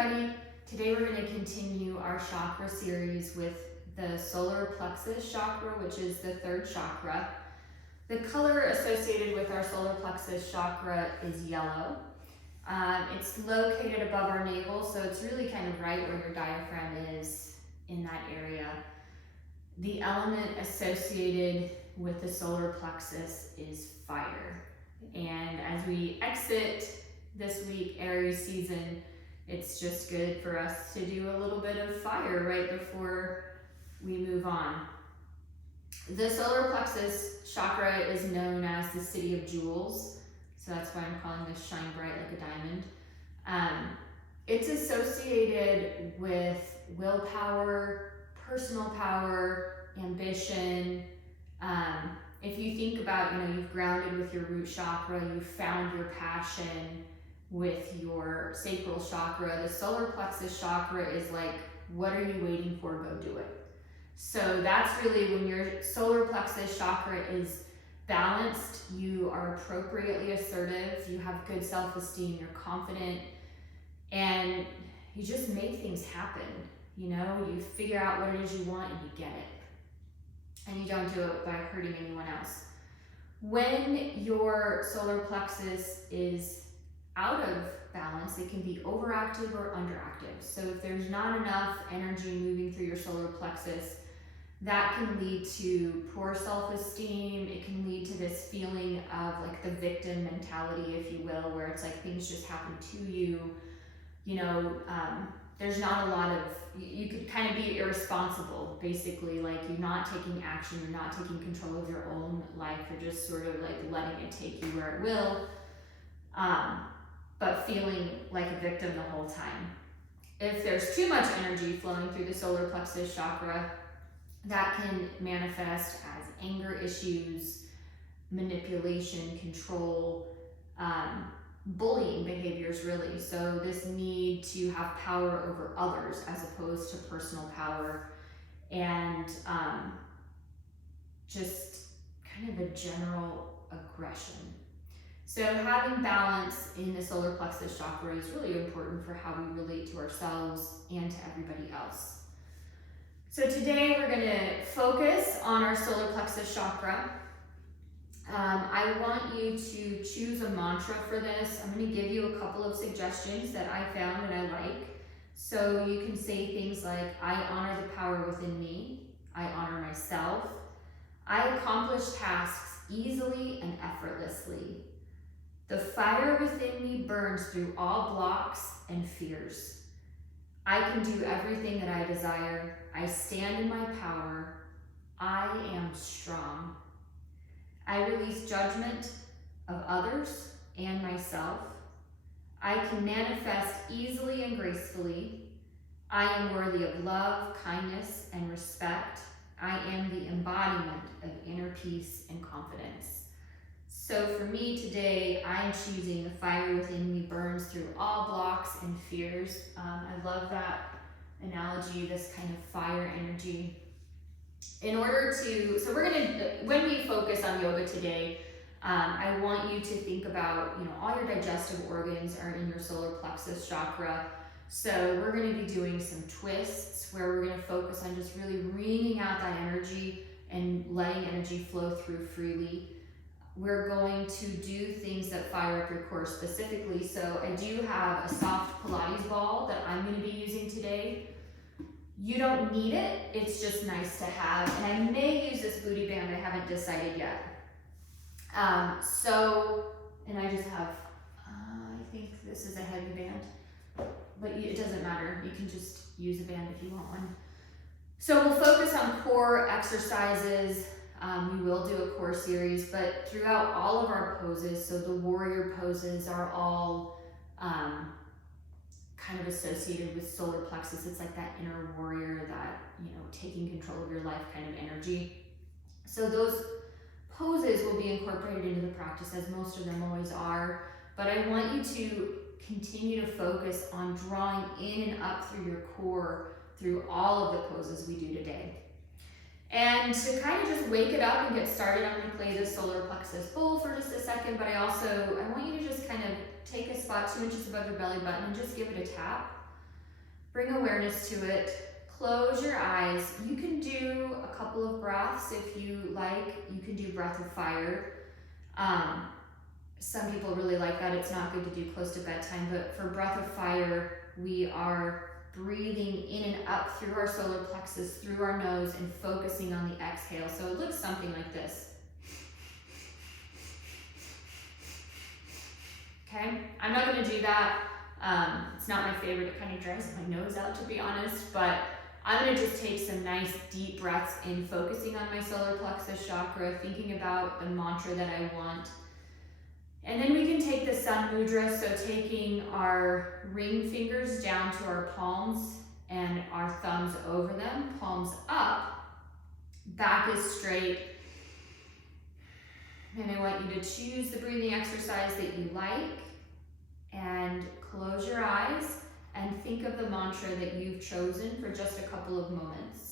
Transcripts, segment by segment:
everybody. Today we're going to continue our chakra series with the solar plexus chakra, which is the third chakra. The color associated with our solar plexus chakra is yellow. It's located above our navel, so it's really kind of right where your diaphragm is in that area. The element associated with the solar plexus is fire. And as we exit this week, Aries season, it's just good for us to do a little bit of fire right before we move on. The solar plexus chakra is known as the city of jewels, so that's why I'm calling this shine bright like a diamond. It's associated with willpower, personal power, ambition. If you think about, you've grounded with your root chakra, you've found your passion with your sacral chakra. The solar plexus chakra is like, what are you waiting for? Go do it. So that's really when your solar plexus chakra is balanced, you are appropriately assertive, you have good self-esteem, you're confident, and you just make things happen. You figure out what it is you want and you get it. And you don't do it by hurting anyone else. When your solar plexus is out of balance, it can be overactive or underactive. So if there's not enough energy moving through your solar plexus, that can lead to poor self-esteem. It can lead to this feeling of like the victim mentality, if you will, where it's like things just happen to you. There's not a lot of, you could kind of be irresponsible, basically, like you're not taking action, you're not taking control of your own life, you're just sort of like letting it take you where it will, but feeling like a victim the whole time. If there's too much energy flowing through the solar plexus chakra, that can manifest as anger issues, manipulation, control, bullying behaviors, really. So this need to have power over others as opposed to personal power, and just kind of a general aggression. So having balance in the solar plexus chakra is really important for how we relate to ourselves and to everybody else. So today we're going to focus on our solar plexus chakra. I want you to choose a mantra for this. I'm going to give you a couple of suggestions that I found and I like. So you can say things like, I honor the power within me. I honor myself. I accomplish tasks easily and effortlessly. The fire within me burns through all blocks and fears. I can do everything that I desire. I stand in my power. I am strong. I release judgment of others and myself. I can manifest easily and gracefully. I am worthy of love, kindness, and respect. I am the embodiment of inner peace and confidence. So for me today, I'm choosing the fire within me burns through all blocks and fears. I love that analogy, this kind of fire energy. So we're gonna, when we focus on yoga today, I want you to think about, all your digestive organs are in your solar plexus chakra. So we're gonna be doing some twists where we're gonna focus on just really wringing out that energy and letting energy flow through freely. We're going to do things that fire up your core specifically. So I do have a soft Pilates ball that I'm gonna be using today. You don't need it, it's just nice to have. And I may use this booty band, I haven't decided yet. And I just have, I think this is a heavy band, but it doesn't matter. You can just use a band if you want one. So we'll focus on core exercises. We will do a core series, but throughout all of our poses, so the warrior poses are all kind of associated with solar plexus. It's like that inner warrior, that, taking control of your life kind of energy. So those poses will be incorporated into the practice, as most of them always are, but I want you to continue to focus on drawing in and up through your core through all of the poses we do today. And to kind of just wake it up and get started, I'm going to play the solar plexus bowl for just a second, but I want you to just kind of take a spot 2 inches above your belly button and just give it a tap. Bring awareness to it. Close your eyes. You can do a couple of breaths if you like. You can do breath of fire. Some people really like that. It's not good to do close to bedtime, but for breath of fire, we are breathing in and up through our solar plexus, through our nose, and focusing on the exhale. So it looks something like this. Okay, I'm not going to do that. It's not my favorite. It kind of dries my nose out, to be honest, but I'm going to just take some nice deep breaths in, focusing on my solar plexus chakra, thinking about the mantra that I want. And then we can take the sun mudra, so taking our ring fingers down to our palms and our thumbs over them, palms up, back is straight. And I want you to choose the breathing exercise that you like and close your eyes and think of the mantra that you've chosen for just a couple of moments.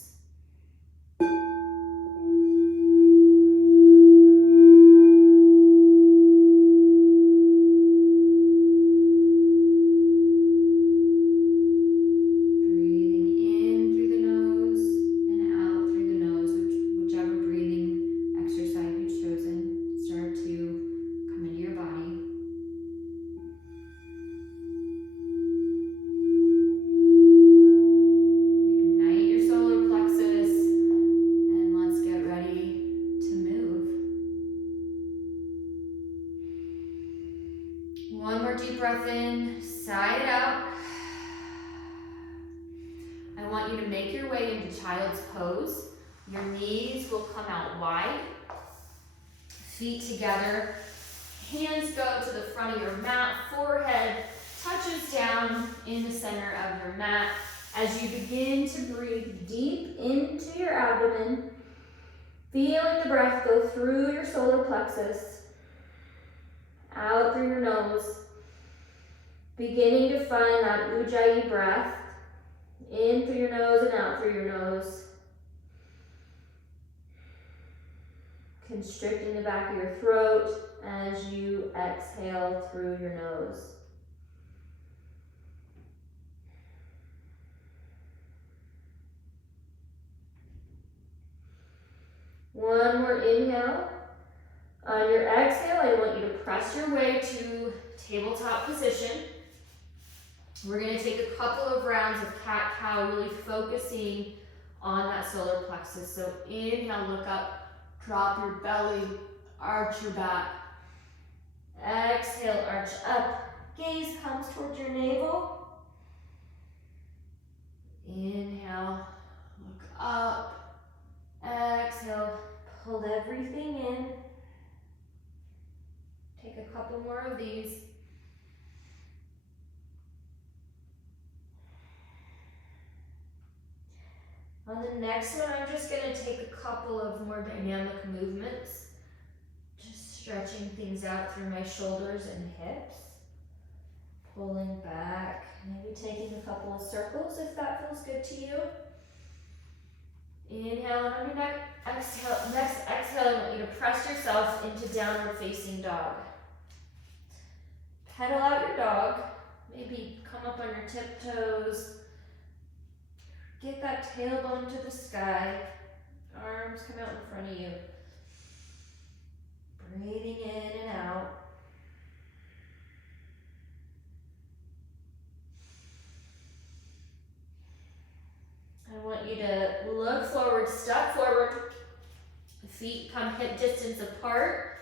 Breath in, sigh it out. I want you to make your way into child's pose. Your knees will come out wide, feet together, hands go to the front of your mat, forehead touches down in the center of your mat as you begin to breathe deep into your abdomen, feeling the breath go through your solar plexus, out through your nose. Beginning to find that ujjayi breath, in through your nose and out through your nose. Constricting the back of your throat as you exhale through your nose. One more inhale. On your exhale, I want you to press your way to tabletop position. We're going to take a couple of rounds of cat-cow, really focusing on that solar plexus. So inhale, look up, drop your belly, arch your back. Exhale, arch up, gaze comes towards your navel. Inhale, look up, exhale, pull everything in. Take a couple more of these. On the next one, I'm just going to take a couple of more dynamic movements, just stretching things out through my shoulders and hips, pulling back, maybe taking a couple of circles if that feels good to you. Inhale on your neck, exhale. Next exhale, I want you to press yourself into downward facing dog. Pedal out your dog, maybe come up on your tiptoes. Get that tailbone to the sky. Arms come out in front of you. Breathing in and out. I want you to look forward, step forward. Feet come hip distance apart.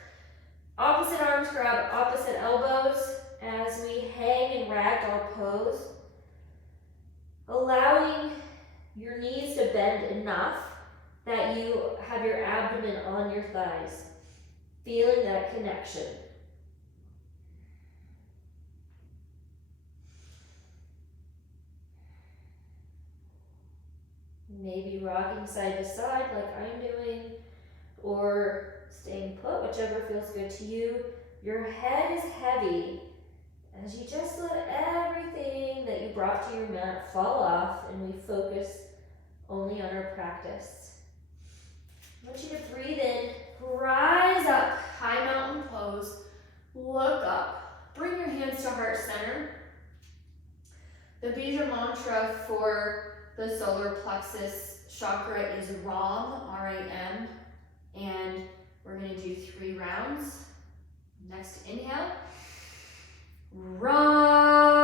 Opposite arms grab opposite elbows as we hang in ragdoll pose. Allowing your knees to bend enough that you have your abdomen on your thighs. Feeling that connection. Maybe rocking side to side like I'm doing, or staying put, whichever feels good to you. Your head is heavy as you just let everything that you brought to your mat fall off, and we focus only on our practice. I want you to breathe in, rise up, high mountain pose, look up, bring your hands to heart center. The bija mantra for the solar plexus chakra is Ram, R-A-M, and we're going to do 3 rounds. Next inhale, Ram.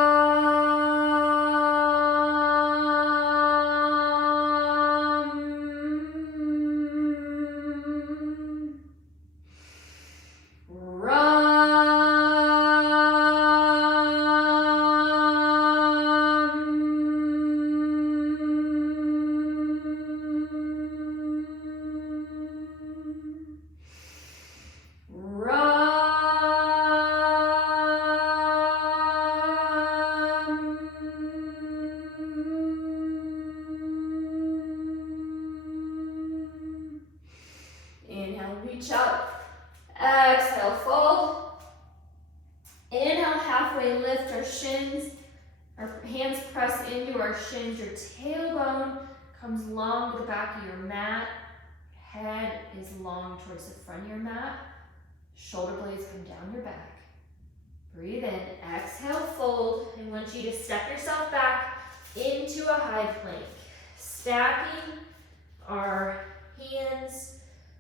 Inhale, reach up. Exhale, fold. Inhale, halfway lift our shins. Our hands press into our shins. Your tailbone comes long to the back of your mat. Head is long towards the front of your mat. Shoulder blades come down your back. Breathe in. Exhale, fold. I want you to step yourself back into a high plank. Stacking our hands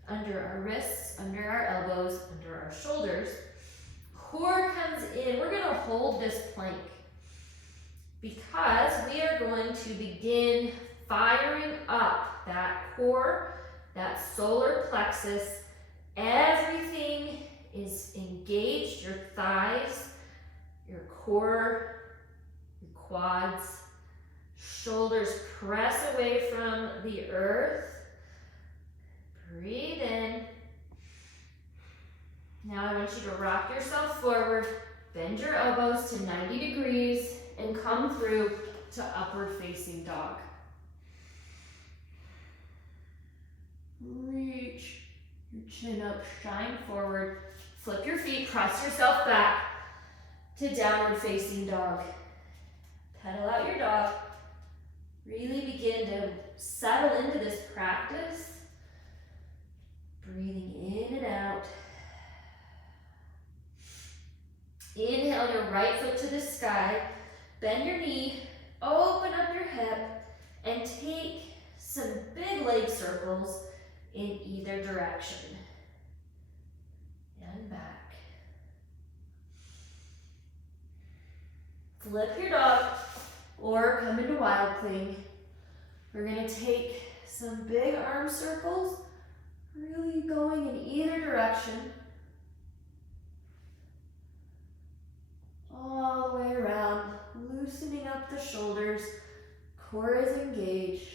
under our wrists, under our elbows, under our shoulders. Core comes in. We're going to hold this plank because we are going to begin firing up that core, that solar plexus. Everything is engaged, your thighs, your core, your quads, shoulders press away from the earth. Breathe in. Now I want you to rock yourself forward, bend your elbows to 90 degrees, and come through to upward facing dog. Reach your chin up, shine forward, flip your feet, press yourself back to downward facing dog. Pedal out your dog. Really begin to settle into this practice. Breathing in and out. Inhale your right foot to the sky. Bend your knee, open up your hip, and take some big leg circles in either direction. And back. Flip your dog or come into wild thing. We're going to take some big arm circles, really going in either direction. All the way around, loosening up the shoulders, core is engaged.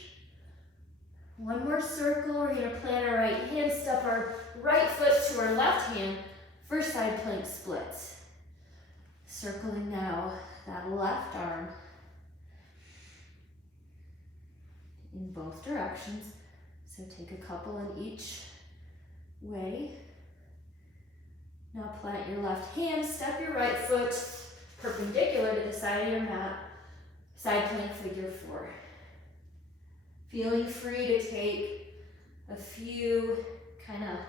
One more circle, we're going to plant our right hand, step our right foot to our left hand for side plank splits. Circling now that left arm in both directions. So take a couple in each way. Now plant your left hand, step your right foot perpendicular to the side of your mat, side plank figure 4. Feeling free to take a few kind of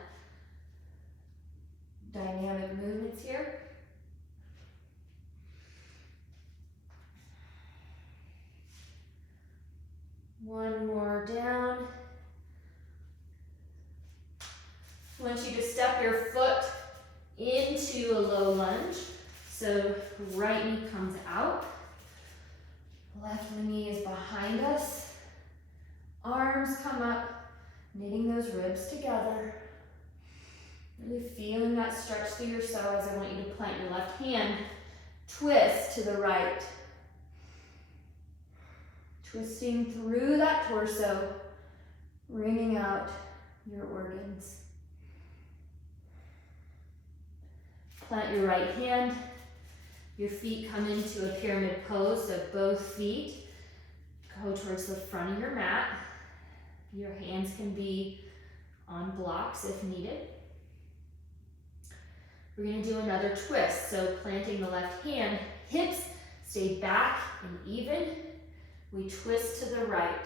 dynamic movements here. One more down. I want you to step your foot into a low lunge. So right knee comes out. Left knee is behind us. Arms come up, knitting those ribs together. Really feeling that stretch through your psoas. I want you to plant your left hand, twist to the right. Twisting through that torso, wringing out your organs. Plant your right hand. Your feet come into a pyramid pose, so both feet go towards the front of your mat. Your hands can be on blocks if needed. We're going to do another twist. So planting the left hand, hips stay back and even. We twist to the right.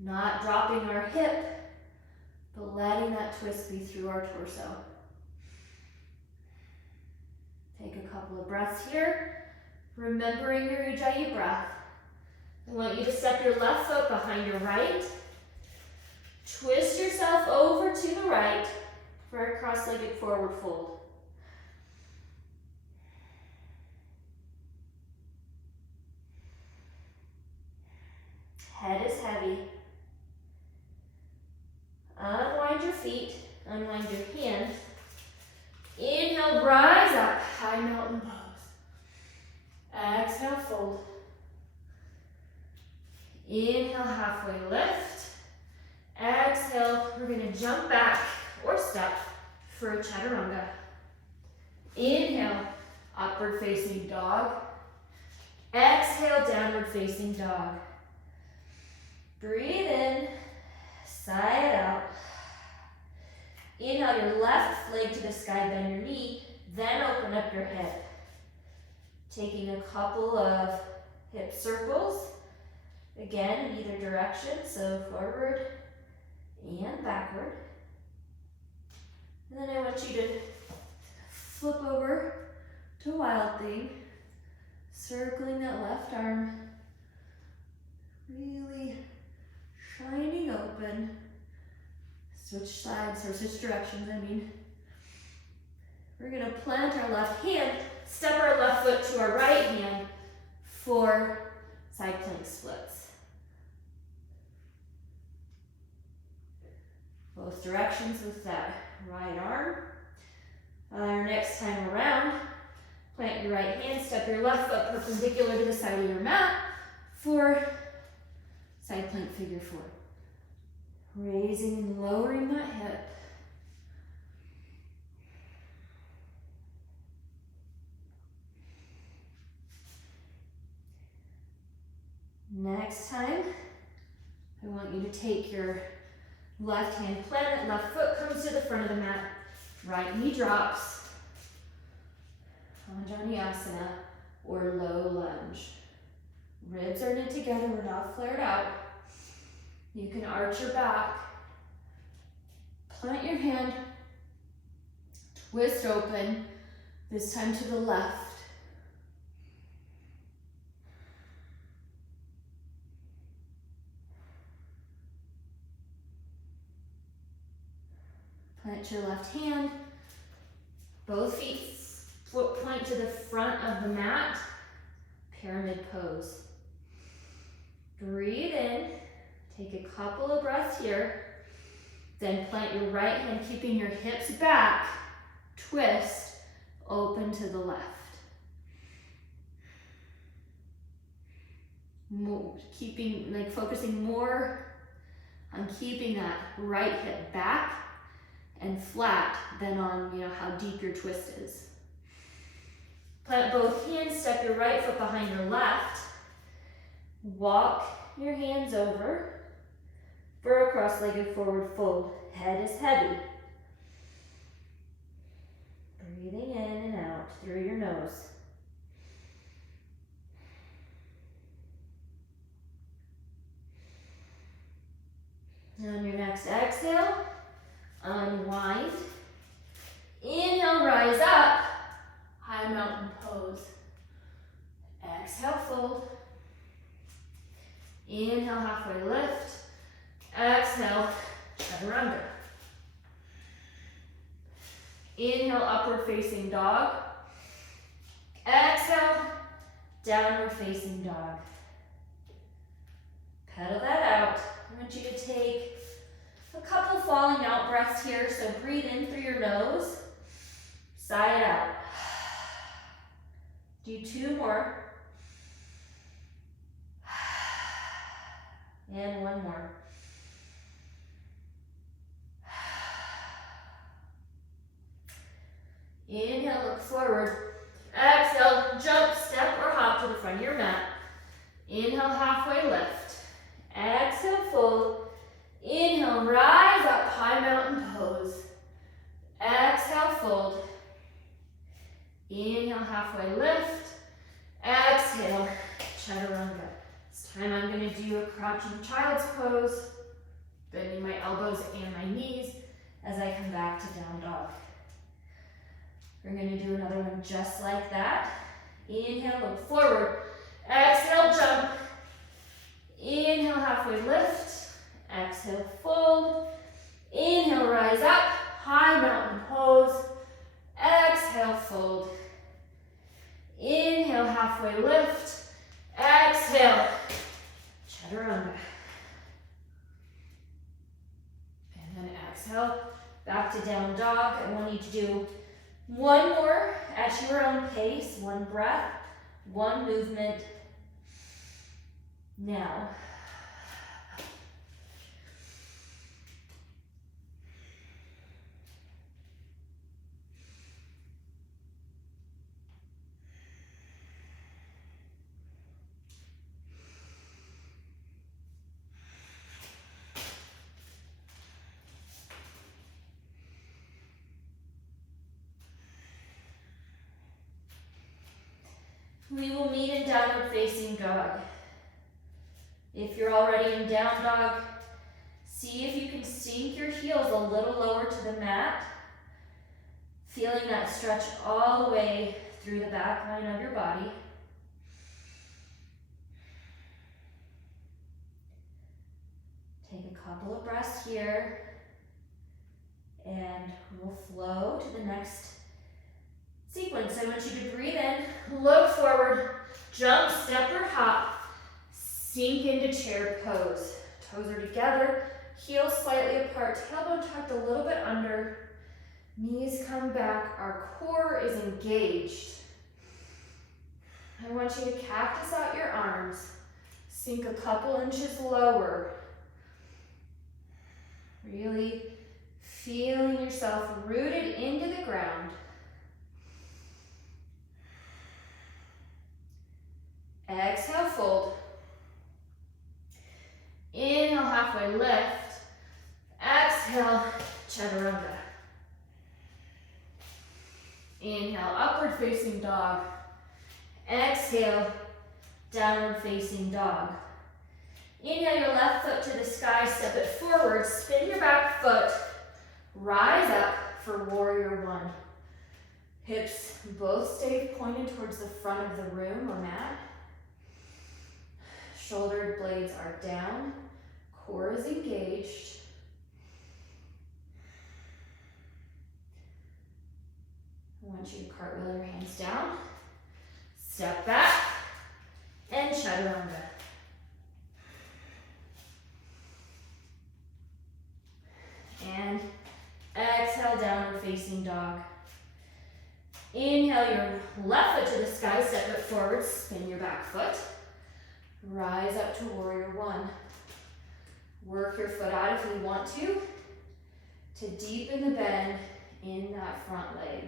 Not dropping our hip, but letting that twist be through our torso. Take a couple of breaths here. Remembering your Ujjayi breath. I want you to step your left foot behind your right. Twist yourself over to the right for a cross-legged forward fold. Head is heavy. Unwind your feet, unwind your hands. Inhale, rise up, high mountain pose. Exhale, fold. Inhale, halfway lift. Exhale, we're gonna jump back or step for a Chaturanga. Inhale, upward facing dog. Exhale, downward facing dog. Breathe in, sigh it out. Inhale your left leg to the sky, bend your knee, then open up your hip. Taking a couple of hip circles, again in either direction, so forward and backward. And then I want you to flip over to Wild Thing, circling that left arm, really shining open. Switch sides, or switch directions, I mean. We're gonna plant our left hand, step our left foot to our right hand for side plank splits. Both directions with that right arm. Our next time around, plant your right hand, step your left foot perpendicular to the side of your mat for side plank figure four. Raising and lowering that hip. Next time, I want you to take your left hand, plant it, left foot comes to the front of the mat, right knee drops, Vinyasa or low lunge. Ribs are knit together, we're not flared out. You can arch your back, plant your hand, twist open, this time to the left. Plant your left hand, both feet point to the front of the mat, pyramid pose. Breathe in. Take a couple of breaths here, then plant your right hand, keeping your hips back, twist, open to the left. Focusing more on keeping that right hip back and flat than on, how deep your twist is. Plant both hands, step your right foot behind your left, walk your hands over for a cross-legged forward fold. Head is heavy. Breathing in and out through your nose. On your next exhale, unwind. Inhale, rise up, high mountain pose. Exhale, fold. Inhale, halfway lift. Exhale, Chaturanga. Inhale, upward facing dog. Exhale, downward facing dog. Pedal that out. I want you to take a couple falling out breaths here. So breathe in through your nose, sigh it out. Do two more. And one more. Inhale, look forward. Exhale, jump, step, or hop to the front of your mat. Inhale, halfway lift. Exhale, fold. Inhale, rise up, high mountain pose. Exhale, fold. Inhale, halfway lift. Exhale, Chaturanga. This time I'm going to do a crouching child's pose, bending my elbows and my knees as I come back to down dog. We're going to do another one just like that. Inhale, look forward. Exhale, jump. Inhale, halfway lift. Exhale, fold. Inhale, rise up. High mountain pose. Exhale, fold. Inhale, halfway lift. Exhale, Chaturanga. And then exhale, back to down dog. I want you to do one more at your own pace, one breath, one movement. Now, we will meet in downward facing dog. If you're already in down dog, see if you can sink your heels a little lower to the mat, feeling that stretch all the way through the back line of your body. Take a couple of breaths here, and we'll flow to the next sequence. I want you to breathe in, look forward, jump, step, or hop, sink into chair pose. Toes are together, heels slightly apart, tailbone tucked a little bit under, knees come back, our core is engaged. I want you to cactus out your arms, sink a couple inches lower, really feeling yourself rooted into the ground. Exhale, fold. Inhale, halfway lift. Exhale, Chaturanga. Inhale, upward facing dog. Exhale, downward facing dog. Inhale your left foot to the sky, step it forward, spin your back foot, rise up for warrior one. Hips both stay pointed towards the front of the room or mat. Shoulder blades are down, core is engaged. I want you to cartwheel your hands down, step back, and Chaturanga. And exhale, downward facing dog. Inhale your left foot to the sky, step it forward, spin your back foot. Rise up to warrior one. Work your foot out if you want to deepen the bend in that front leg.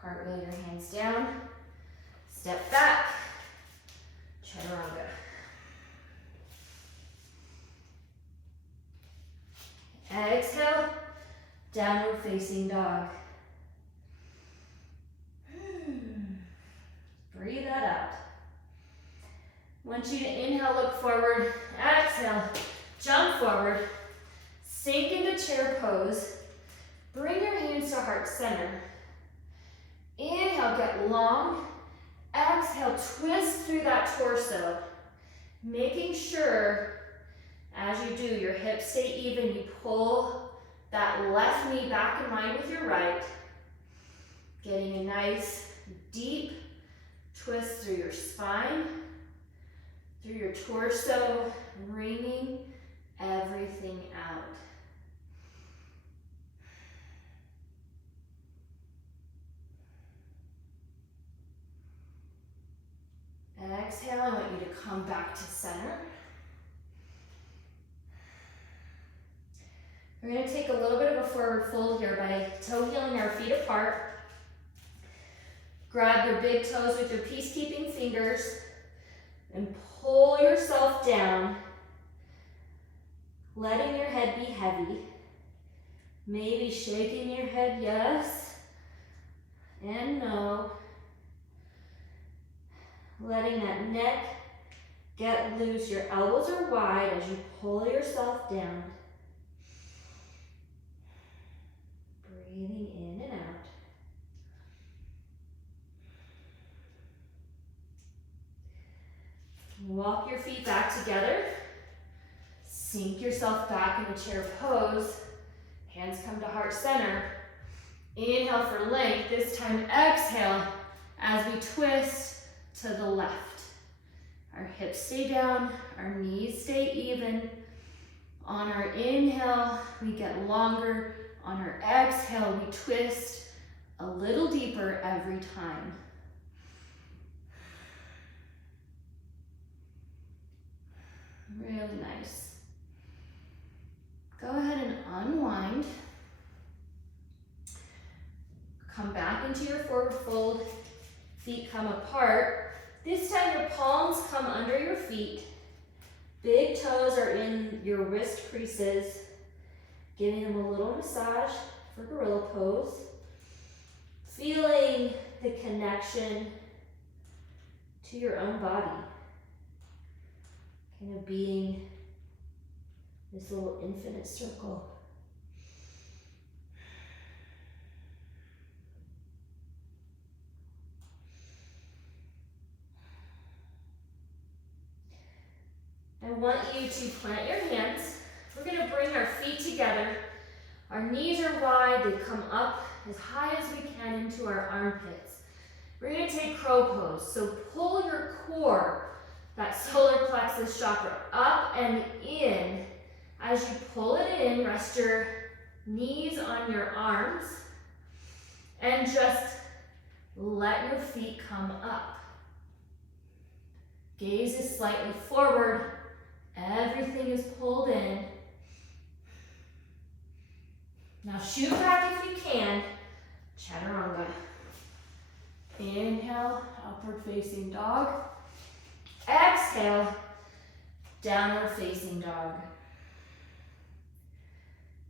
Cartwheel your hands down, step back, Chaturanga. Exhale, downward facing dog. Breathe that out. Want you to inhale, look forward. Exhale, jump forward. Sink into chair pose. Bring your hands to heart center. Inhale, get long. Exhale, twist through that torso. Making sure as you do, your hips stay even. You pull that left knee back in line with your right. Getting a nice deep twist through your spine, through your torso, wringing everything out. Exhale, I want you to come back to center. We're going to take a little bit of a forward fold here by toe heeling our feet apart. Grab your big toes with your peacekeeping fingers and pull yourself down, letting your head be heavy. Maybe shaking your head yes and no. Letting that neck get loose. Your elbows are wide as you pull yourself down. your feet back together. Sink yourself back in a chair pose. Hands come to heart center. Inhale for length. This time exhale as we twist to the left. Our hips stay down, our knees stay even. On our inhale, we get longer. On our exhale, we twist a little deeper every time. Really nice. Go ahead and unwind. Come back into your forward fold. Feet come apart. This time your palms come under your feet. Big toes are in your wrist creases. Giving them a little massage for gorilla pose. Feeling the connection to your own body. Kind of being this little infinite circle. I want you to plant your hands. We're going to bring our feet together. Our knees are wide. They come up as high as we can into our armpits. We're going to take crow pose. So pull your core, that solar plexus chakra, up and in. As you pull it in, rest your knees on your arms and just let your feet come up. Gaze is slightly forward. Everything is pulled in. Now shoot back if you can. Chaturanga. Inhale, upward facing dog. Exhale, downward facing dog.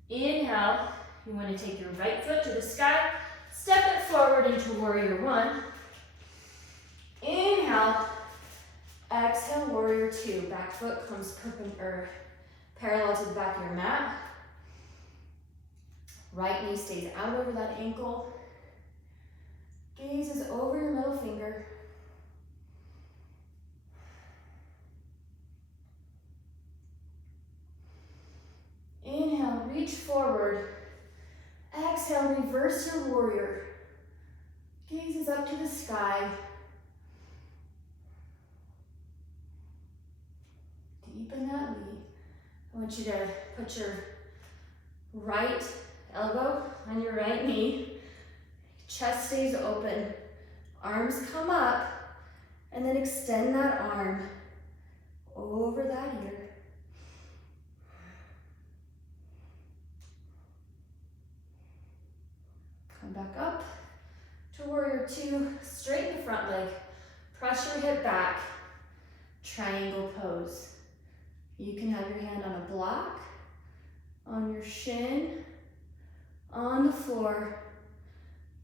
Inhale, you want to take your right foot to the sky. Step it forward into warrior one. Inhale. Exhale, warrior two. Back foot comes parallel to the back of your mat. Right knee stays out over that ankle. Gaze is over your middle finger. Inhale, reach forward. Exhale, reverse your warrior. Gaze is up to the sky. Deepen that knee. I want you to put your right elbow on your right knee. Chest stays open. Arms come up. And then extend that arm over that ear. Come back up to warrior two. Straighten the front leg. Press your hip back. Triangle pose. You can have your hand on a block, on your shin, on the floor,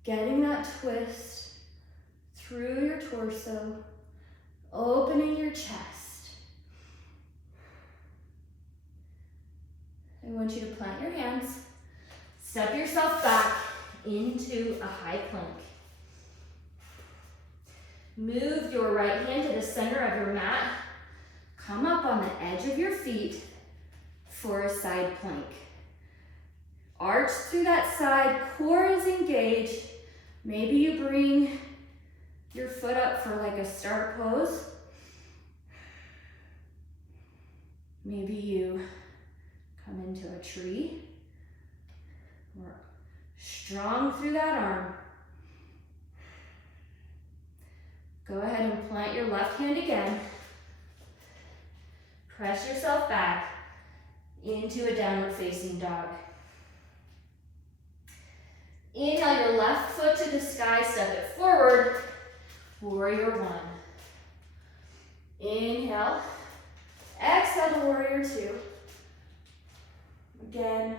getting that twist through your torso, opening your chest. I want you to plant your hands, step yourself back into a high plank. Move your right hand to the center of your mat. Come up on the edge of your feet for a side plank. Arch through that side, core is engaged. Maybe you bring your foot up for like a start pose. Maybe you come into a tree. Or strong through that arm. Go ahead and plant your left hand again. Press yourself back into a downward facing dog. Inhale your left foot to the sky, step it forward, warrior one. Inhale, exhale to warrior two. Again,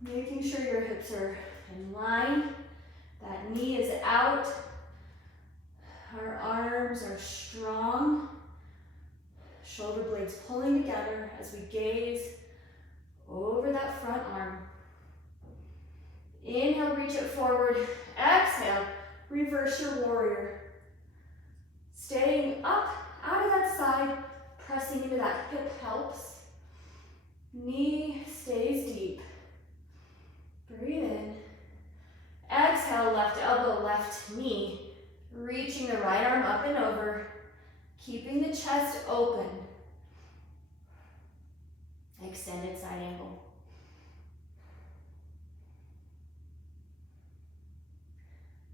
making sure your hips are in line, that knee is out, our arms are strong. Shoulder blades pulling together as we gaze over that front arm. Inhale, reach it forward. Exhale, reverse your warrior. Staying up out of that side, Pressing into that hip helps. Knee stays deep. Breathe in. Exhale, left elbow, left knee. Reaching the right arm up and over. Keeping the chest open. Extended side angle.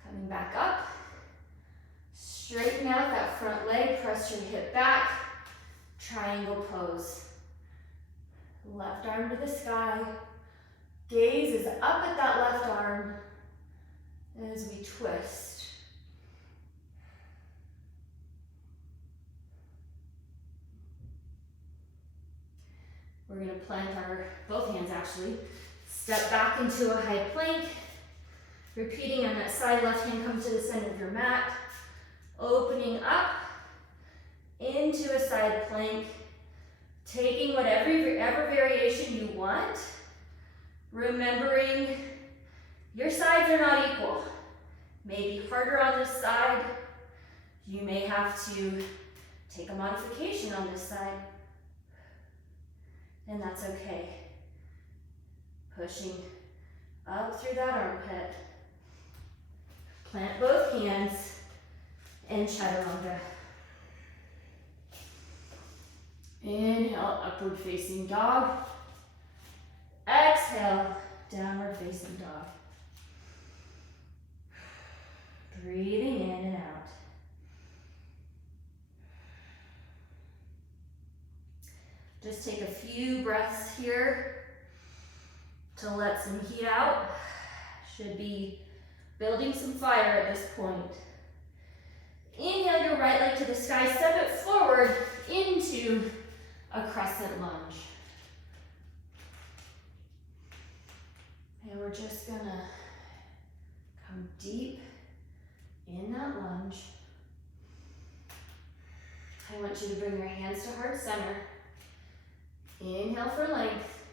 Coming back up. Straighten out that front leg. Press your hip back. Triangle pose. Left arm to the sky. Gaze is up at that left arm as we twist. We're going to plant our, both hands actually, step back into a high plank. Repeating on that side, left hand comes to the center of your mat. Opening up into a side plank. Taking whatever variation you want. Remembering your sides are not equal. Maybe harder on this side. You may have to take a modification on this side. And that's okay. Pushing up through that armpit. Plant both hands in Chaturanga. Inhale, upward facing dog. Exhale, downward facing dog. Breathing in and out. Just take a few breaths here to let some heat out. Should be building some fire at this point. Inhale your right leg to the sky, step it forward into a crescent lunge. And we're just gonna come deep in that lunge. I want you to bring your hands to heart center. Inhale for length.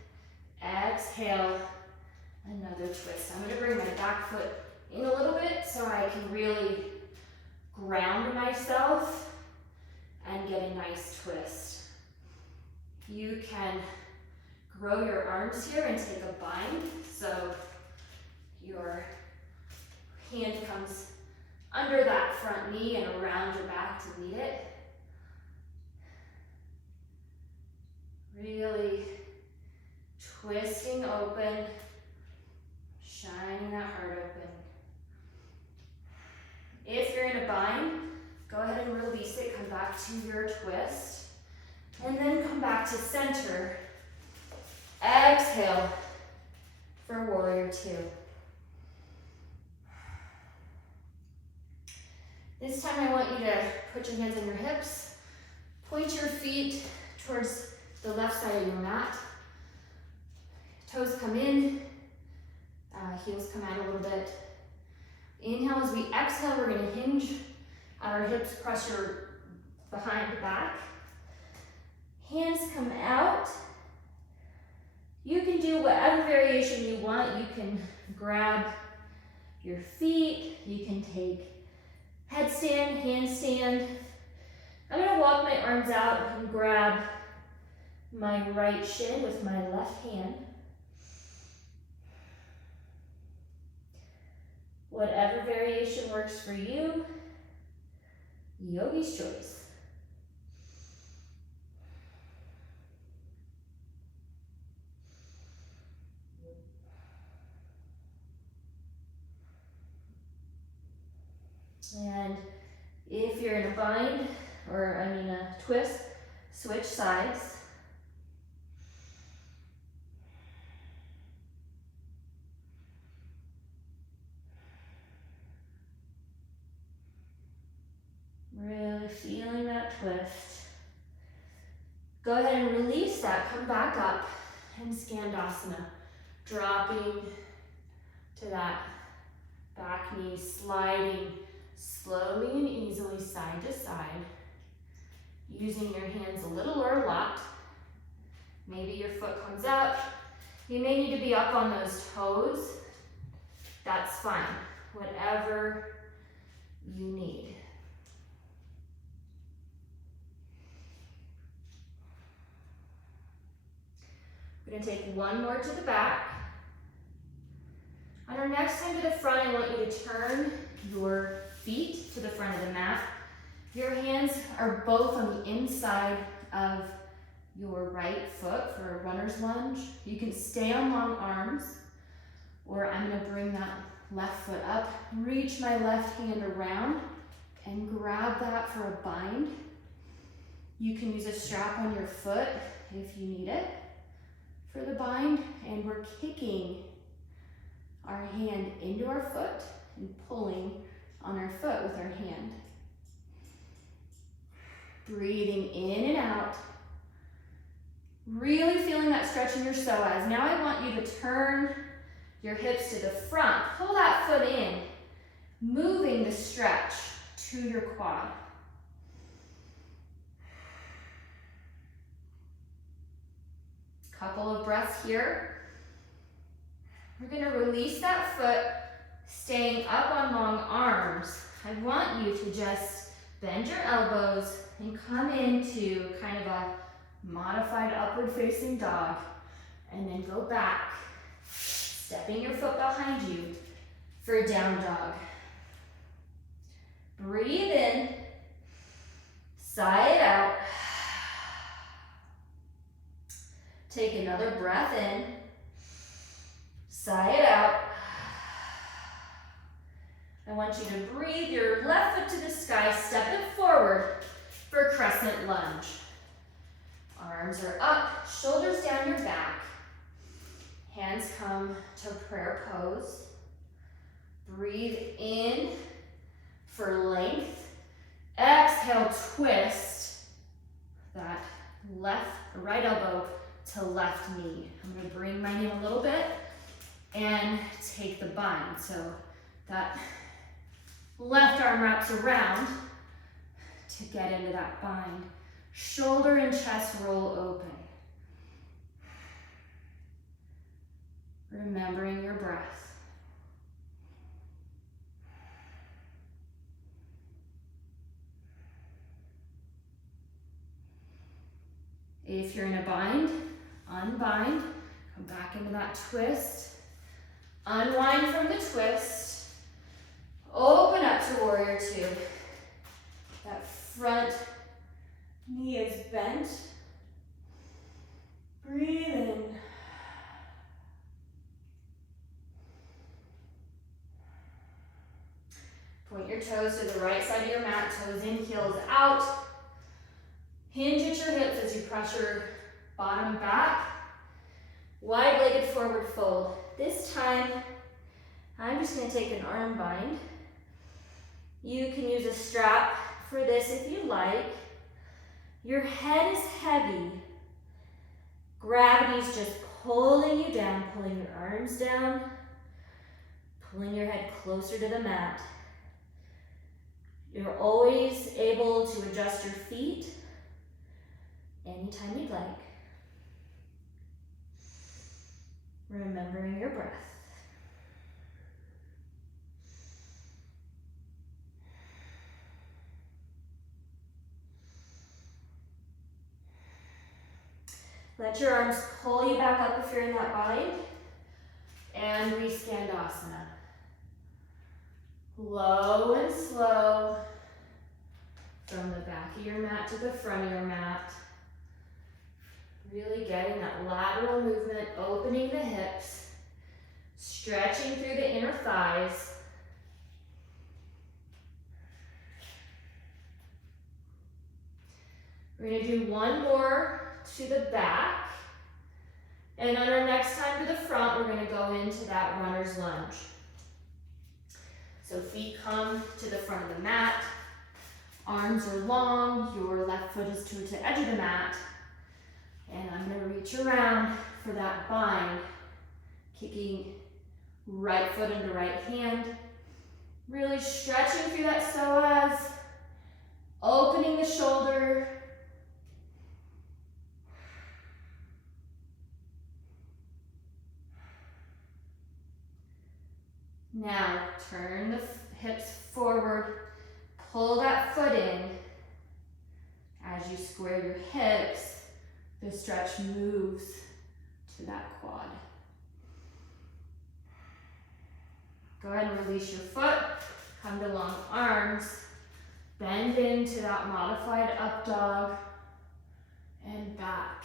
Exhale, another twist. I'm gonna bring my back foot in a little bit so I can really ground myself and get a nice twist. You can grow your arms here and take a bind, so your hand comes under that front knee and around your back to meet it. Really twisting open, shining that heart open. If you're in a bind, go ahead and release it, come back to your twist, and then come back to center. Exhale for warrior two. This time I want you to put your hands on your hips, point your feet towards the left side of your mat. Toes come in, heels come out a little bit. Inhale, as we exhale, we're gonna hinge at our hips, pressure behind the back. Hands come out. You can do whatever variation you want. You can grab your feet, you can take headstand, handstand. I'm gonna walk my arms out and grab my right shin with my left hand. Whatever variation works for you, yogi's choice. And if you're in a bind, or a twist, switch sides. Really feeling that twist. Go ahead and release that. Come back up and Skandasana. Dropping to that back knee, sliding slowly and easily side to side. Using your hands a little or locked. Maybe your foot comes up. You may need to be up on those toes. That's fine. Whatever you need. We're gonna take one more to the back. On our next time to the front, I want you to turn your feet to the front of the mat. Your hands are both on the inside of your right foot for a runner's lunge. You can stay on long arms, or I'm gonna bring that left foot up, reach my left hand around and grab that for a bind. You can use a strap on your foot if you need it for the bind, and we're kicking our hand into our foot and pulling on our foot with our hand. Breathing in and out. Really feeling that stretch in your psoas. Now I want you to turn your hips to the front. Pull that foot in, moving the stretch to your quad. Couple of breaths here. We're gonna release that foot, staying up on long arms. I want you to just bend your elbows and come into kind of a modified upward facing dog, and then go back, stepping your foot behind you for a down dog. Breathe in, sigh it out. Take another breath in, sigh it out. I want you to breathe your left foot to the sky, step it forward for Crescent Lunge. Arms are up, shoulders down your back. Hands come to prayer pose. Breathe in for length. Exhale, twist that right elbow to left knee. I'm gonna bring my knee a little bit and take the bind. So that left arm wraps around to get into that bind. Shoulder and chest roll open. Remembering your breath. If you're in a bind, unbind, come back into that twist. Unwind from the twist. Open up to warrior two. That front knee is bent. Breathe in. Point your toes to the right side of your mat, toes in, heels out. Hinge at your hips as you press your bottom back. Wide-legged forward fold. This time, I'm just gonna take an arm bind. You can use a strap for this if you like. Your head is heavy. Gravity's just pulling you down, pulling your arms down, pulling your head closer to the mat. You're always able to adjust your feet anytime you'd like. Remembering your breath. Let your arms pull you back up if you're in that bind. And we Skandasana. Low and slow. From the back of your mat to the front of your mat. Really getting that lateral movement, opening the hips, stretching through the inner thighs. We're gonna do one more to the back. And on our next time to the front, we're gonna go into that runner's lunge. So feet come to the front of the mat. Arms are long, your left foot is towards the edge of the mat. And I'm gonna reach around for that bind, kicking right foot into right hand. Really stretching through that psoas, opening the shoulder. Now turn the hips forward, pull that foot in. As you square your hips, the stretch moves to that quad. Go ahead and release your foot, come to long arms, bend into that modified up dog, and back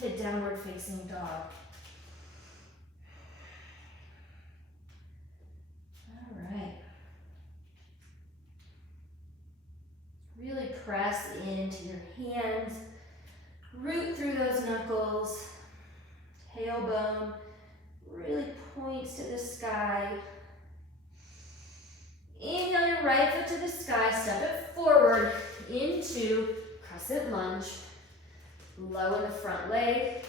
to downward facing dog. All right. Really press into your hands, root through those knuckles, tailbone really points to the sky. Inhale your right foot to the sky, step it forward into Crescent Lunge. Low in the front leg,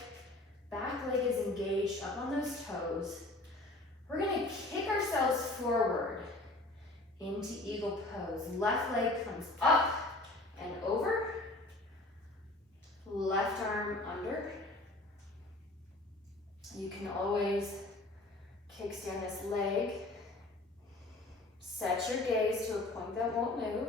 back leg is engaged up on those toes. We're gonna kick ourselves forward into Eagle Pose. Left leg comes up and over. Left arm under. You can always kickstand this leg. Set your gaze to a point that won't move.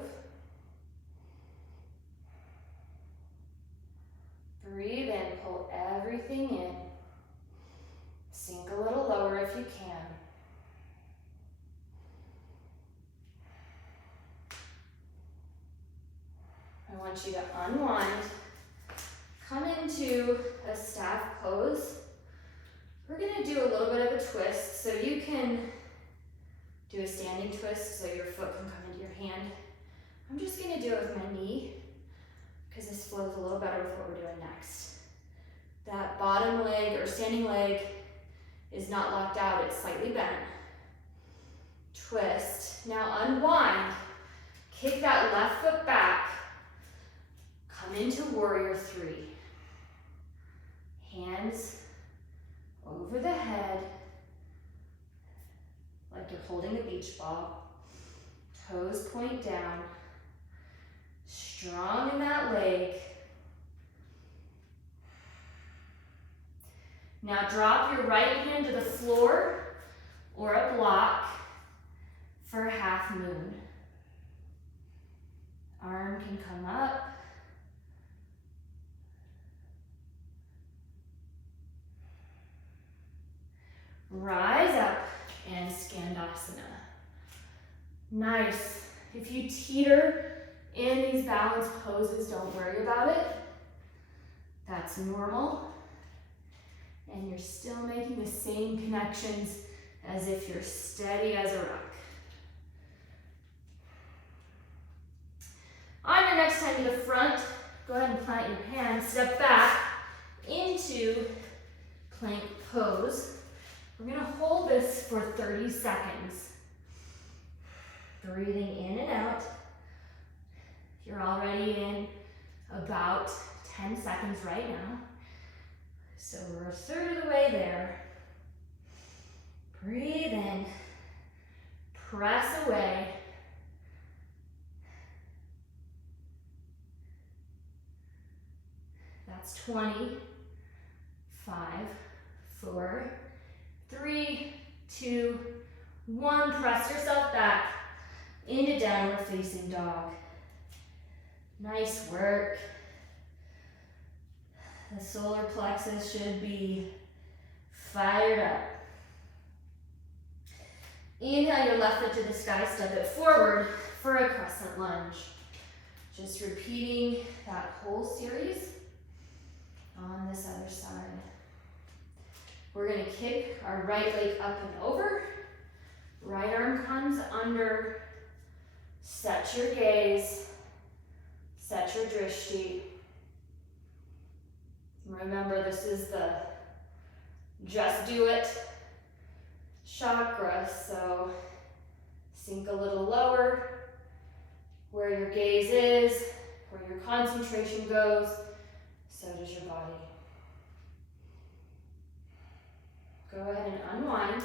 Breathe in, pull everything in. Sink a little lower if you can. I want you to unwind. Come into a staff pose. We're gonna do a little bit of a twist, so you can do a standing twist so your foot can come into your hand. I'm just gonna do it with my knee because this flows a little better with what we're doing next. That bottom leg or standing leg is not locked out, it's slightly bent. Twist. Now unwind. Kick that left foot back. Come into Warrior Three. Hands over the head, like you're holding a beach ball. Toes point down. Strong in that leg. Now drop your right hand to the floor or a block for half moon. Arm can come up. Rise up and Skandasana. Nice. If you teeter in these balance poses, don't worry about it. That's normal. And you're still making the same connections as if you're steady as a rock. On your next time to the front, go ahead and plant your hands, step back into plank pose. We're gonna hold this for 30 seconds. Breathing in and out. You're already in about 10 seconds right now. So we're a third of the way there. Breathe in. Press away. That's 20, 5, 4, 3, 2, 1. Press yourself back into downward facing dog. Nice work. The solar plexus should be fired up. Inhale your left foot to the sky, step it forward for a crescent lunge. Just repeating that whole series on this other side. We're gonna kick our right leg up and over. Right arm comes under. Set your gaze. Set your drishti. Remember, this is the just do it chakra, so sink a little lower. Where your gaze is, where your concentration goes, so does your body. Go ahead and unwind.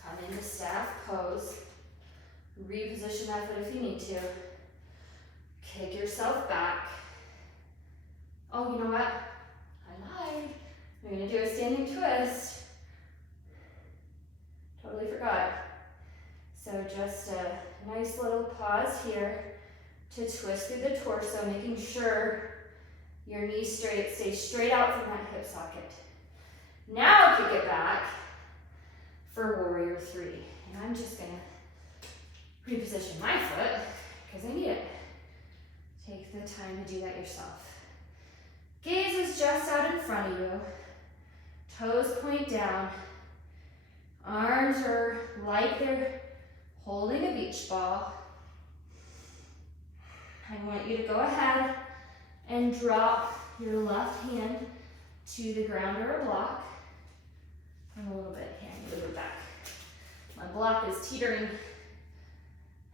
Come into staff pose. Reposition that foot if you need to. Kick yourself back. Oh, you know what? I lied. We're gonna do a standing twist. Totally forgot. So just a nice little pause here to twist through the torso, making sure your knees straight, stay straight out from that hip socket. Now kick it back for warrior three. And I'm just gonna reposition my foot because I need it. Take the time to do that yourself. Gaze is just out in front of you. Toes point down. Arms are like they're holding a beach ball. I want you to go ahead and drop your left hand to the ground or a block. And a little bit, move it back. My block is teetering.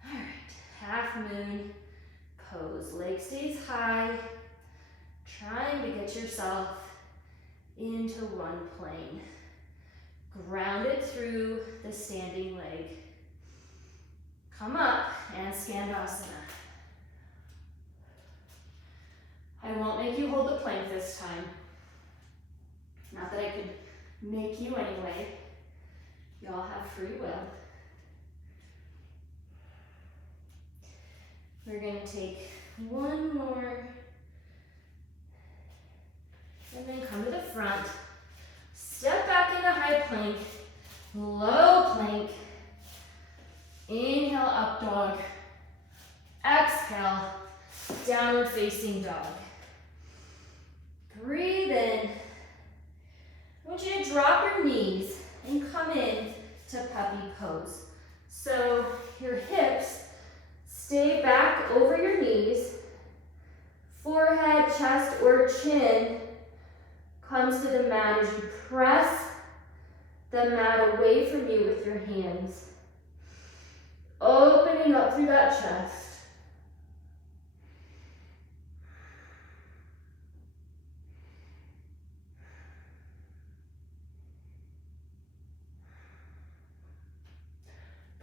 All right, half moon pose. Leg stays high. Trying to get yourself into one plane. Grounded through the standing leg. Come up and Skandasana. I won't make you hold the plank this time. Not that I could make you anyway. Y'all have free will. We're gonna take one more and then come to the front. Step back into high plank, low plank. Inhale, up dog. Exhale, downward facing dog. Breathe in. I want you to drop your knees and come in to puppy pose. So your hips stay back over your knees. Forehead, chest, or chin comes to the mat as you press the mat away from you with your hands. Opening up through that chest.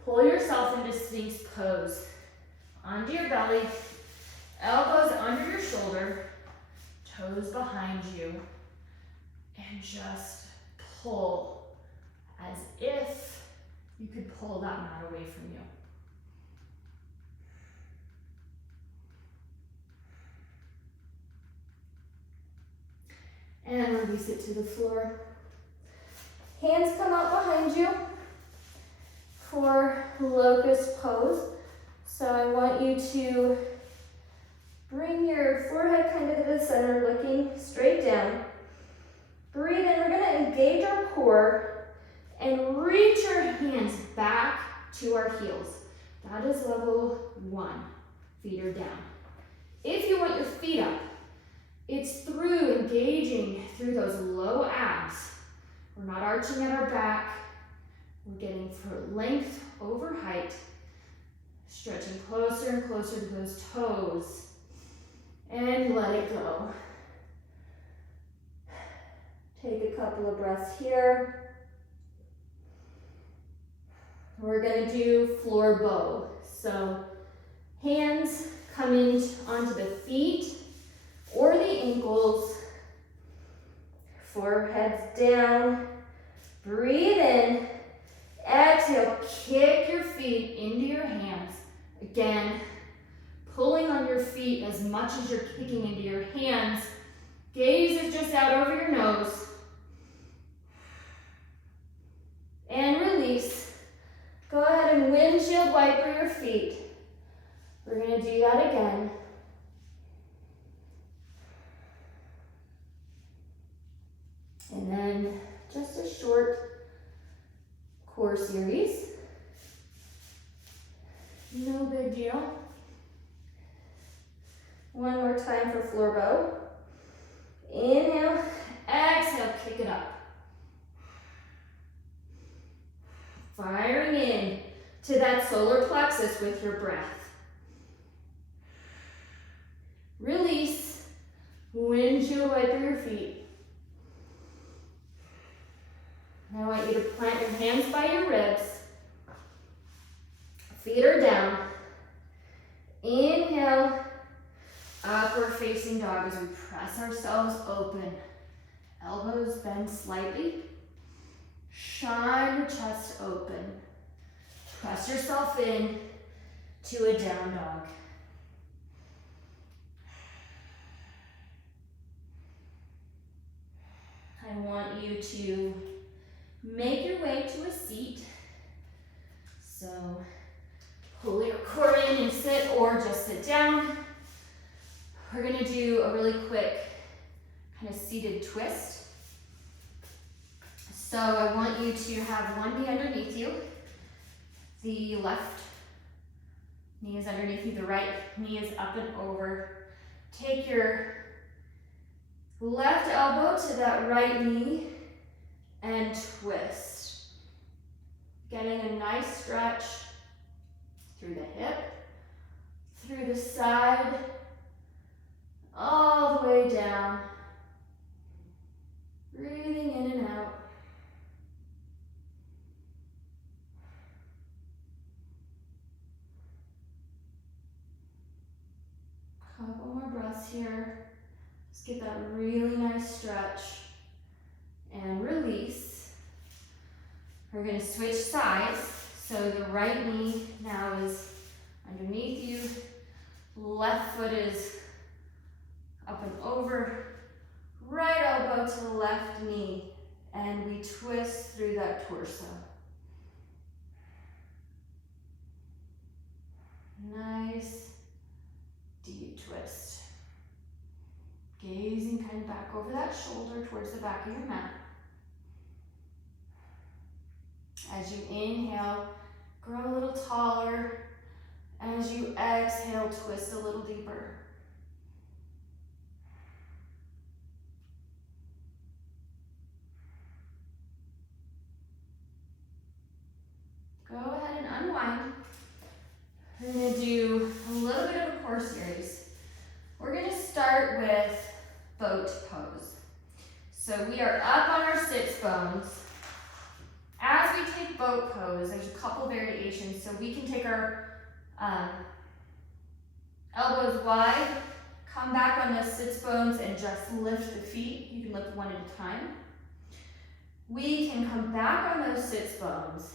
Pull yourself into Sphinx pose. Onto your belly, elbows under your shoulder, toes behind you, and just pull as if you could pull that mat away from you. And release it to the floor. Hands come out behind you for Locust Pose. So I want you to bring your forehead kind of to the center, looking straight down. Breathe in. We're going to engage our core and reach your hands back to our heels. That is level 1. Feet are down. If you want your feet up, it's through engaging through those low abs. We're not arching at our back. We're getting for length over height. Stretching closer and closer to those toes. And let it go. Take a couple of breaths here. We're going to do floor bow. So hands coming onto the feet or the ankles. Foreheads down. Breathe in. Exhale, kick your feet into your hands. Again, pulling on your feet as much as you're kicking into your hands. Gaze is just out over your nose. And release. Go ahead and windshield wiper your feet. We're going to do that again. And then just a short core series. No big deal. One more time for floor bow. Inhale, exhale, kick it up. Firing in to that solar plexus with your breath. Release, windshield wiper your feet. I want you to plant your hands by your ribs. Feet are down. Inhale, upward facing dog as we press ourselves open. Elbows bend slightly. Shine your chest open. Press yourself in to a down dog. I want you to make your way to a seat. So pull your core in and sit, or just sit down. We're gonna do a really quick kind of seated twist. So I want you to have one knee underneath you. The left knee is underneath you, the right knee is up and over. Take your left elbow to that right knee and twist. Getting a nice stretch through the hip, through the side, all the way down. Breathing in and out. Couple more breaths here. Just get that really nice stretch and release. We're going to switch sides. So the right knee now is underneath you. Left foot is up and over. Right elbow to the left knee. And we twist through that torso. Nice, deep twist. Gazing kind of back over that shoulder towards the back of your mat. As you inhale, grow a little taller. As you exhale, twist a little deeper. Go ahead and unwind. We're going to do a little bit of a core series. We're going to start with boat pose. So we are up on our sits bones. As we take boat pose, there's a couple variations. So we can take our elbows wide, come back on those sits bones and just lift the feet. You can lift one at a time. We can come back on those sits bones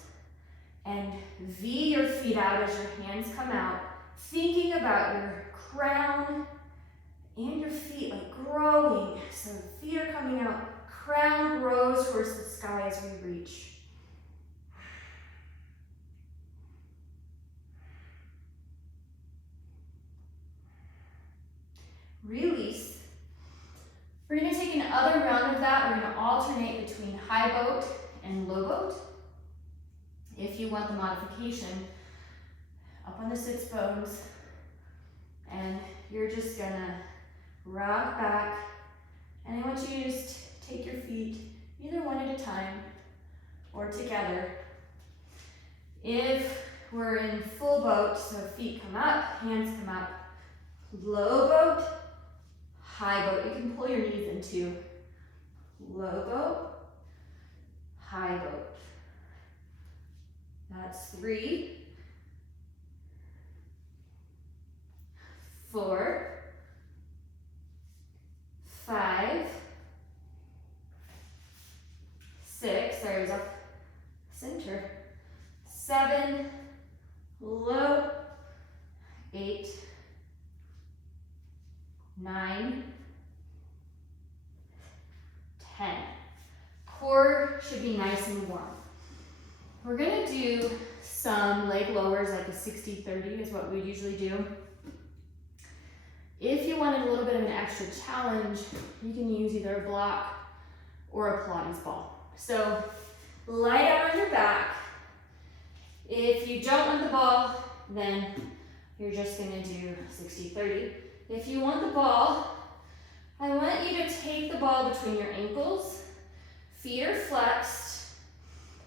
and V your feet out as your hands come out, thinking about your crown and your feet like growing. So feet are coming out, crown grows towards the sky as we reach. Release. We're going to take another round of that. We're going to alternate between high boat and low boat. If you want the modification, up on the sits bones, and you're just gonna rock back, and I want you to just take your feet either one at a time or together. If we're in full boat, so feet come up, hands come up, low boat, high boat. You can pull your knees into low boat, high boat. That's 3, 4, 5, 6, sorry, I was off center, 7, low, 8, 9, 10. Core should be nice and warm. We're gonna do some leg lowers, like a 60-30 is what we usually do. If you wanted a little bit of an extra challenge, you can use either a block or a Pilates ball. So lie down on your back. If you don't want the ball, then you're just gonna do 60-30. If you want the ball, I want you to take the ball between your ankles, feet are flexed,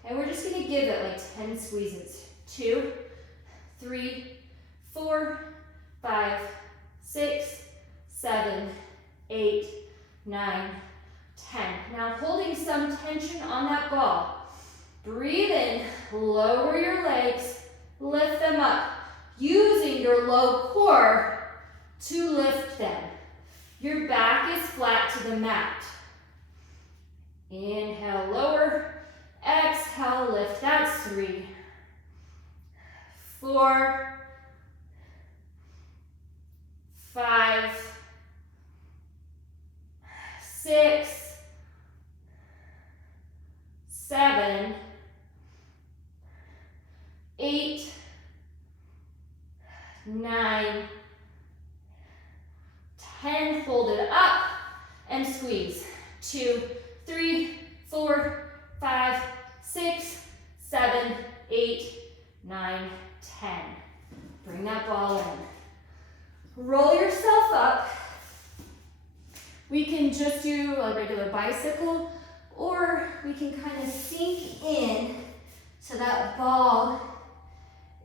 and we're just gonna give it like 10 squeezes. 2, 3, 4, 5, 6, 7, 8, 9, 10. Now holding some tension on that ball. Breathe in, lower your legs, lift them up, using your low core to lift them. Your back is flat to the mat. Inhale, lower. Exhale, lift. That's 3, 4, 5, 6, 7, 8, 9, 10. Hold it up and squeeze. 2, 3, 4, 5, 6, 7, 8, 9, 10. Bring that ball in. Roll yourself up. We can just do a regular bicycle, or we can kind of sink in so that ball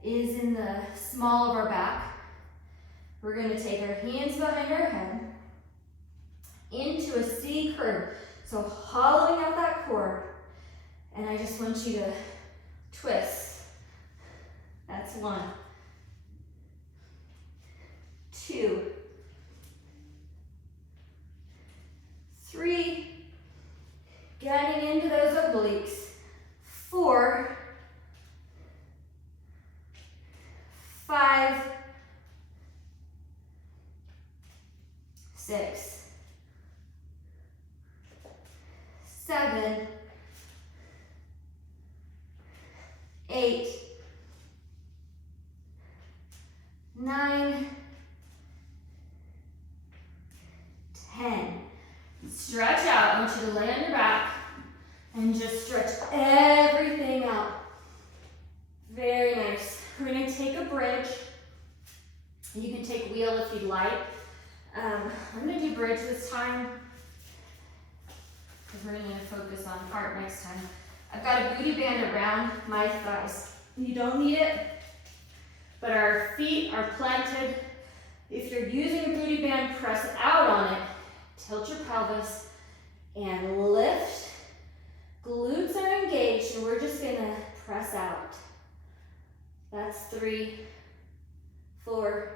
is in the small of our back. We're going to take our hands behind our head into a C curve. So hollowing out that core. And I just want you to twist. That's 1. 2. 3. Getting into those obliques. 4. 5. 6. 7. 8. 9. 10. Stretch out. I want you to lay on your back and just stretch everything out. Very nice. We're going to take a bridge. You can take wheel if you'd like. I'm going to do bridge this time because we're going to focus on heart next time. I've got a booty band around my thighs. You don't need it, but our feet are planted. If you're using a booty band, press out on it. Tilt your pelvis and lift. Glutes are engaged, and we're just going to press out. That's 3, 4,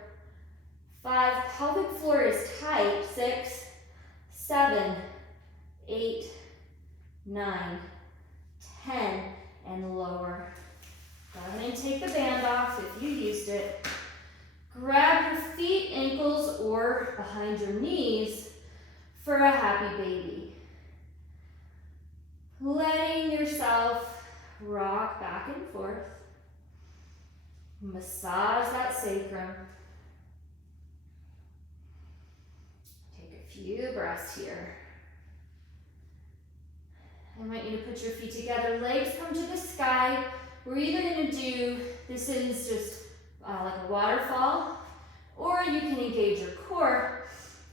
5. Pelvic floor is tight. 6, 7, 8, 9, 10, and lower. Go ahead and take the band off if you used it. Grab your feet, ankles, or behind your knees for a happy baby. Letting yourself rock back and forth. Massage that sacrum. Take a few breaths here. I want you to put your feet together, legs come to the sky. We're either going to do, this is just like a waterfall, or you can engage your core.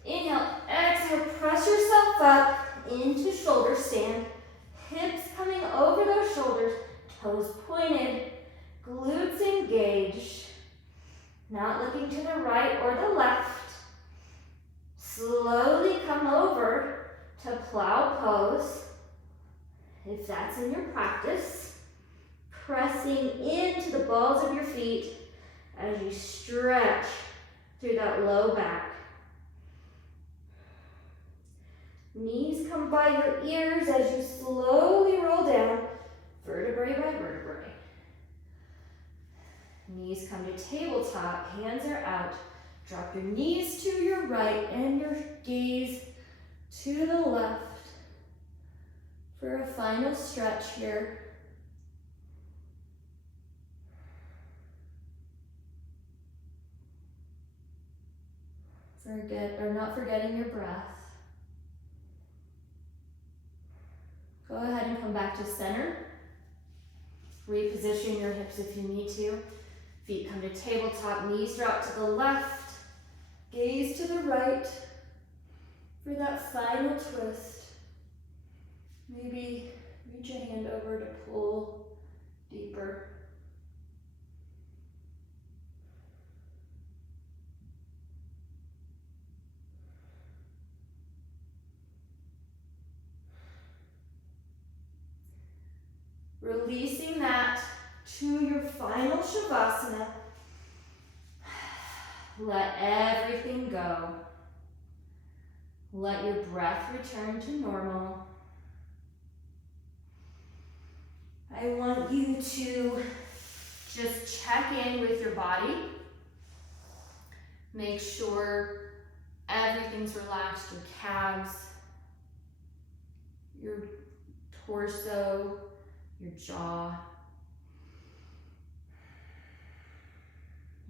Inhale, exhale, press yourself up into shoulder stand. Hips coming over those shoulders, toes pointed, glutes engaged. Not looking to the right or the left. Slowly come over to plow pose. If that's in your practice, pressing into the balls of your feet as you stretch through that low back. Knees come by your ears as you slowly roll down, vertebrae by vertebrae. Knees come to tabletop, hands are out. Drop your knees to your right and your gaze to the left for a final stretch here. Not forgetting your breath. Go ahead and come back to center. Reposition your hips if you need to. Feet come to tabletop, knees drop to the left, gaze to the right for that final twist. Maybe reach a hand over to pull deeper. Releasing that to your final Shavasana. Let everything go. Let your breath return to normal. I want you to just check in with your body. Make sure everything's relaxed, your calves, your torso, your jaw,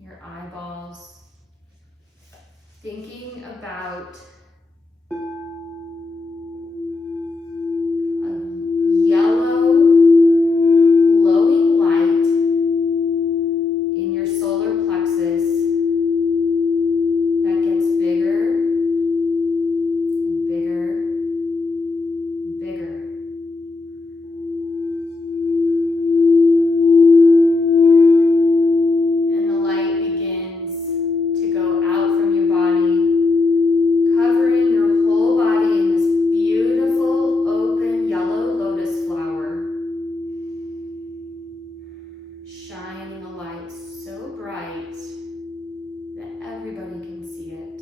your eyeballs. Thinking about a yellow glowing light in your solar plexus that gets bigger and bigger and bigger. And the light begins to go out from your body, covering your whole body in this beautiful, open, yellow lotus flower, shining a light so bright that everybody can see it.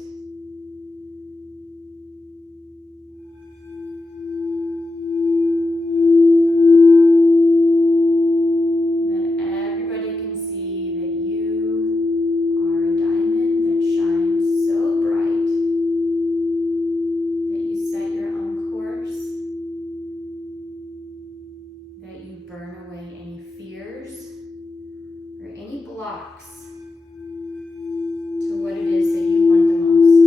Then everybody can see that you are a diamond that shines so bright that you set your own course, that you burn away any fears or any blocks to what it is that you want the most.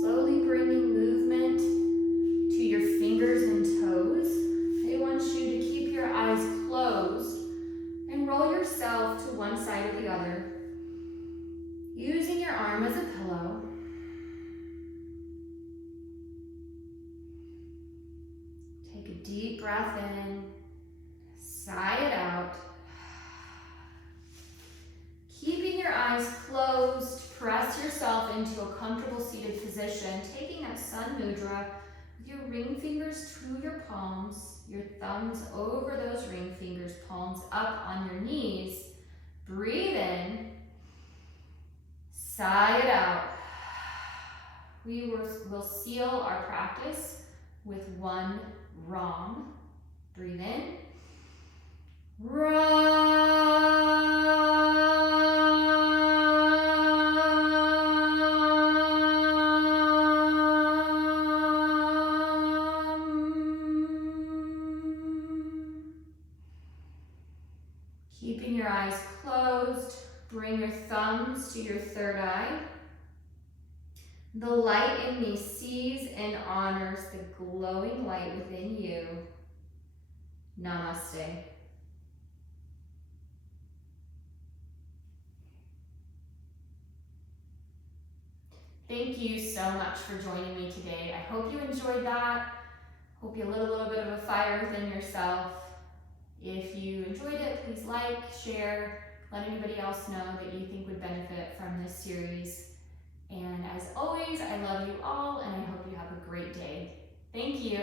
Slowly bringing movement to your fingers and toes. I want you to keep your eyes closed and roll yourself to one side or the other, using your arm as a pillow. Take a deep breath in, sigh it out. Keeping your eyes closed, press yourself into a comfortable seated position, taking that Sun Mudra with your ring fingers to your palms, your thumbs over those ring fingers, palms up on your knees. Breathe in, sigh it out. We will seal our practice with one wrong. Breathe in. Keeping your eyes closed, bring your thumbs to your third eye. The light in me sees and honors the glowing light within you. Namaste. Thank you so much for joining me today. I hope you enjoyed that. Hope you lit a little bit of a fire within yourself. If you enjoyed it, please like, share, let anybody else know that you think would benefit from this series. And as always, I love you all and I hope you have a great day. Thank you.